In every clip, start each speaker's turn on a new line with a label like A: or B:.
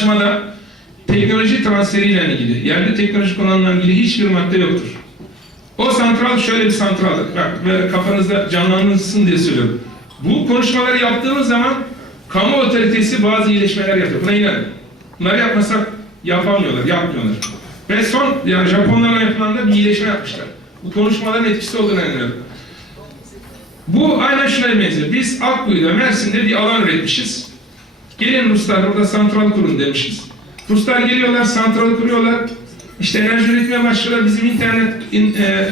A: anlaşmada teknoloji transferiyle ilgili, yerde teknoloji kullanımla ilgili hiçbir madde yoktur. O santral şöyle bir santral. Bak kafanızda canlanırsın diye söylüyorum. Bu konuşmaları yaptığımız zaman kamu otoritesi bazı iyileşmeler yapıyor. Buna inanın. Bunları yapmasak yapamıyorlar, yapmıyorlar. Ve son, yani Japonlarla yapılan da bir iyileşme yapmışlar. Bu konuşmaların etkisi olduğuna inanıyorum. Bu aynen şuna benziyor. Biz Akkuyu'da, Mersin'de bir alan üretmişiz. Gelin Ruslar burada santral kurun demişiz. Ruslar geliyorlar, santral kuruyorlar. İşte enerji üretmeye başlıyorlar. Bizim internet in, e,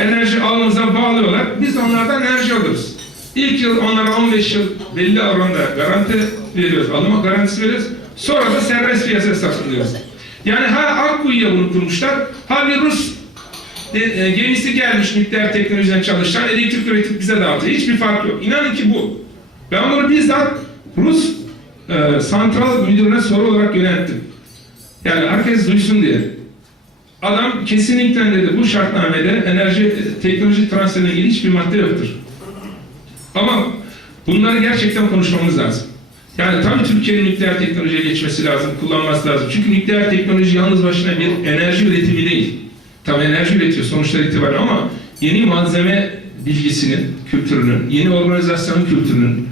A: enerji ağımıza bağlıyorlar. Biz onlardan enerji alıyoruz. İlk yıl onlara 15 yıl belli oranda garanti veriyoruz. Alım garantisi veriyoruz. Sonra da serbest piyasaya satılıyoruz. Yani ha Akkuyu'ya bunu kurmuşlar, ha bir Rus e, e, gemisi gelmiş nükleer teknolojiden çalışan elektrik üretip bize dağıtıyor. Hiçbir fark yok. İnanın ki bu. Ben bunu bizzat Rus e, santral müdürüne soru olarak yönelttim. Yani herkes duysun diye. Adam kesinlikle dedi bu şartnamede enerji teknoloji transferine ilgili hiçbir madde yoktur. Ama bunları gerçekten konuşmamız lazım. Yani tabii Türkiye'nin nükleer teknolojiye geçmesi lazım, kullanması lazım. Çünkü nükleer teknoloji yalnız başına bir enerji üretimi değil. Tabii enerji üretiyor sonuçlar itibariyle ama yeni malzeme bilgisinin, kültürünün, yeni organizasyon kültürünün,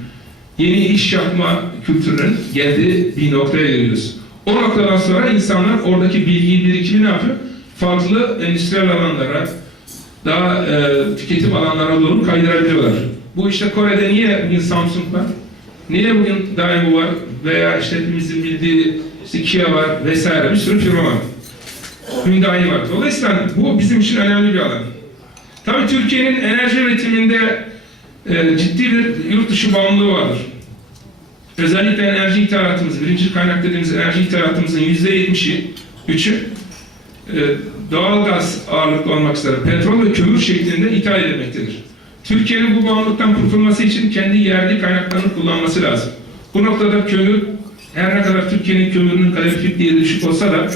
A: yeni iş yapma kültürünün geldiği bir noktaya geliyoruz. O noktadan sonra insanlar oradaki bilgiyi birikimi ne yapıyor? Farklı endüstriyel alanlara, daha e, tüketim alanlara doğru kaydırabiliyorlar. Bu işte Kore'de niye bugün Samsung var? Niye bugün Daewoo var? Veya işte hepimizin bildiği işte Kia var vesaire bir sürü firma var. Hyundai var. Dolayısıyla bu bizim için önemli bir alan. Tabii Türkiye'nin enerji üretiminde e, ciddi bir yurt dışı bağımlılığı vardır. Özellikle enerji ithalatımız, birinci kaynak dediğimiz enerji ithalatımızın yüzde yetmişi, üçü e, doğal gaz ağırlıklı olmak üzere petrol ve kömür şeklinde ithal edilmektedir. Türkiye'nin bu bağımlılıktan kurtulması için kendi yerli kaynaklarını kullanması lazım. Bu noktada kömür, her ne kadar Türkiye'nin kömürünün kalorifik değeri düşük olsa da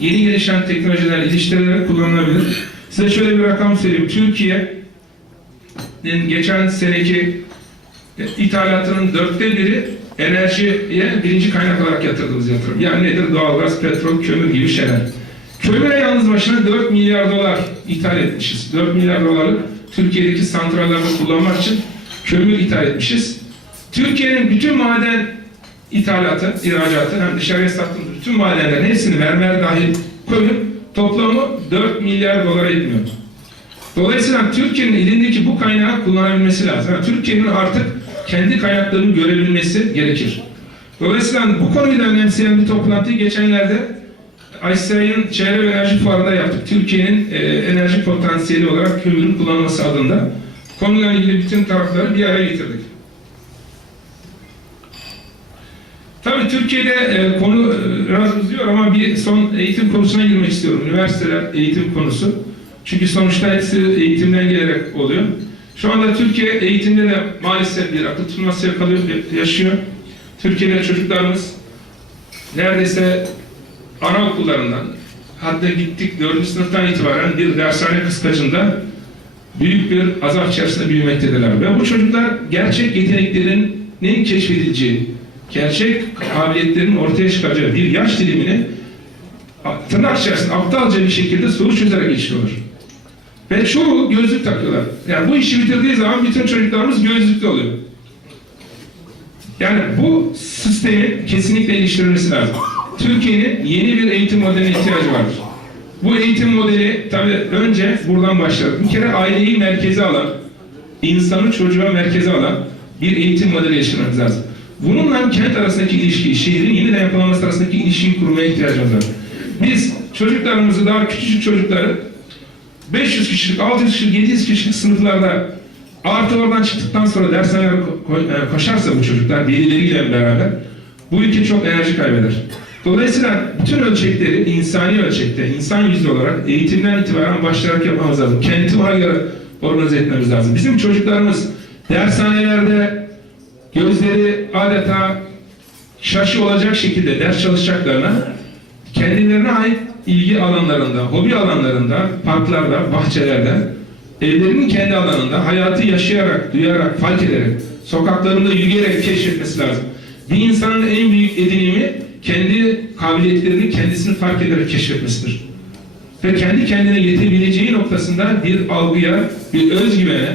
A: yeni gelişen teknolojiler iliştirilerek kullanılabilir. Size şöyle bir rakam söyleyeyim. Türkiye'nin geçen seneki e, ithalatının dörtte biri enerjiye birinci kaynak olarak yatırdığımız yatırım. Yani nedir? Doğalgaz, petrol, kömür gibi şeyler. Kömüre yalnız başına 4 milyar dolar ithal etmişiz. 4 milyar dolarlık Türkiye'deki santrallarda kullanmak için kömür ithal etmişiz. Türkiye'nin bütün maden ithalatı, ihracatı, hem dışarıya sattığımız bütün madenlerin hepsini mermer dahil koyup toplamı 4 milyar dolara etmiyor. Dolayısıyla Türkiye'nin elindeki bu kaynağı kullanabilmesi lazım. Yani Türkiye'nin artık kendi kaynaklarını görebilmesi gerekir. Dolayısıyla bu konuyu da önemseyen bir toplantıyı geçenlerde ICI'nin çevre ve enerji fuarında yaptık. Türkiye'nin e, enerji potansiyeli olarak kömürün kullanılması adında konuyla ilgili bütün tarafları bir araya getirdik. Tabii Türkiye'de e, konu e, biraz uzuyor ama bir son eğitim konusuna girmek istiyorum. Üniversiteler eğitim konusu. Çünkü sonuçta hepsi eğitimden gelerek oluyor. Şu anda Türkiye eğitimde de maalesef bir akıl tutulması yakalıyor, yaşıyor. Türkiye'de çocuklarımız neredeyse anaokullarından hatta gittik 4. sınıftan itibaren bir dershane kıskacında büyük bir azap içerisinde büyümektedirler. Ve bu çocuklar gerçek yeteneklerinin keşfedileceği, gerçek kabiliyetlerin ortaya çıkacağı bir yaş dilimini tırnak içerisinde aptalca bir şekilde soru çözerek geçiyorlar. Ve çoğu gözlük takıyorlar. Yani bu işi bitirdiği zaman bütün çocuklarımız gözlüklü oluyor. Yani bu sistemin kesinlikle geliştirilmesi lazım. Türkiye'nin yeni bir eğitim modeline ihtiyacı vardır. Bu eğitim modeli tabii önce buradan başlar. Bir kere aileyi merkeze alan, insanı çocuğa merkeze alan bir eğitim modeli geliştirmemiz lazım. Bununla kent arasındaki ilişkiyi, şehrin yeniden yapılanması arasındaki ilişkiyi kurmaya ihtiyacımız var. Biz çocuklarımızı daha küçücük çocukları 500 kişilik, 600 kişilik, 700 kişilik sınıflarda artı oradan çıktıktan sonra dershanelere ko- koşarsa bu çocuklar velileriyle beraber bu ülke çok enerji kaybeder. Dolayısıyla bütün ölçekleri insani ölçekte, insan yüzü olarak eğitimden itibaren başlayarak yapmamız lazım. Kenti ona göre organize etmemiz lazım. Bizim çocuklarımız dershanelerde gözleri adeta şaşı olacak şekilde ders çalışacaklarına kendilerine ait ilgi alanlarında, hobi alanlarında, parklarda, bahçelerde, evlerinin kendi alanında hayatı yaşayarak, duyarak, fark ederek, sokaklarında yürüyerek keşfetmesi lazım. Bir insanın en büyük edinimi kendi kabiliyetlerini kendisini fark ederek keşfetmesidir. Ve kendi kendine yetebileceği noktasında bir algıya, bir özgüvene,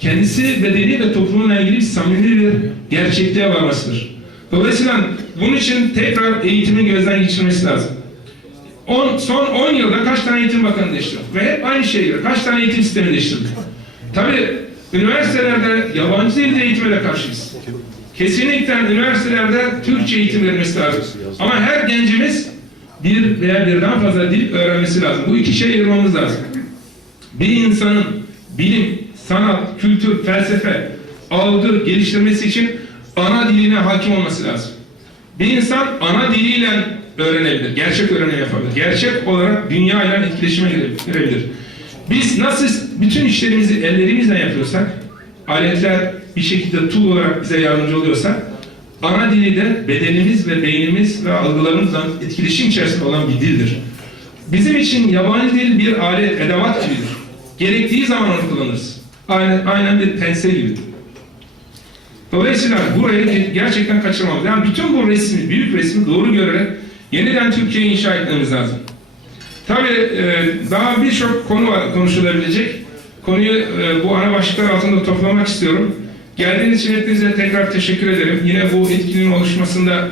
A: kendisi bedeni ve toplumla ilgili samimi bir gerçekliğe varmasıdır. Dolayısıyla bunun için tekrar eğitimin gözden geçirmesi lazım. On, son 10 yılda kaç tane eğitim bakanı değiştirdik? Ve hep aynı şeyler. Kaç tane eğitim sistemi değiştirdik? Tabii üniversitelerde yabancı dilde eğitime de karşıyız. Kesinlikle üniversitelerde Türkçe eğitim verilmesi lazım. Ama her gencimiz bir veya birden fazla dil öğrenmesi lazım. Bu iki şey ayırmamız lazım. Bir insanın bilim, sanat, kültür, felsefe, algı geliştirmesi için ana diline hakim olması lazım. Bir insan ana diliyle öğrenebilir, gerçek öğrenim yapabilir. Gerçek olarak dünya ile etkileşime girebilir. Biz nasıl bütün işlerimizi ellerimizle yapıyorsak, aletler bir şekilde tool olarak bize yardımcı oluyorsa, ana dili de bedenimiz ve beynimiz ve algılarımızla etkileşim içerisinde olan bir dildir. Bizim için yabancı dil bir alet, edevat gibidir. Gerektiği zaman onu kullanırız. Aynen, aynen bir pense gibi. Dolayısıyla burayı gerçekten kaçırmamız. Yani bütün bu resmi, büyük resmi doğru görerek yeniden Türkiye'yi inşa etmemiz lazım. Tabii e, daha birçok konu var konuşulabilecek. Konuyu e, bu ana başlıklar altında toplamak istiyorum. Geldiğiniz için hepinize tekrar teşekkür ederim. Yine bu etkinin oluşmasında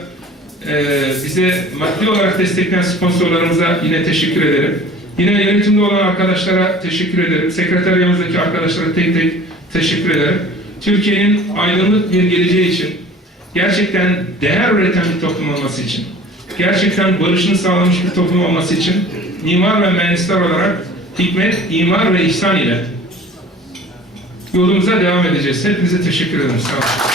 A: e, bize maddi olarak destekleyen sponsorlarımıza yine teşekkür ederim. Yine yönetimde olan arkadaşlara teşekkür ederim. Sekreteriyamızdaki arkadaşlara tek tek teşekkür ederim. Türkiye'nin aydınlık bir geleceği için, gerçekten değer üreten bir toplum olması için, gerçekten barışını sağlamış bir toplum olması için mimar ve mühendisler olarak hikmet, imar ve ihsan ile yolumuza devam edeceğiz. Hepinize teşekkür ederim. Sağ olun.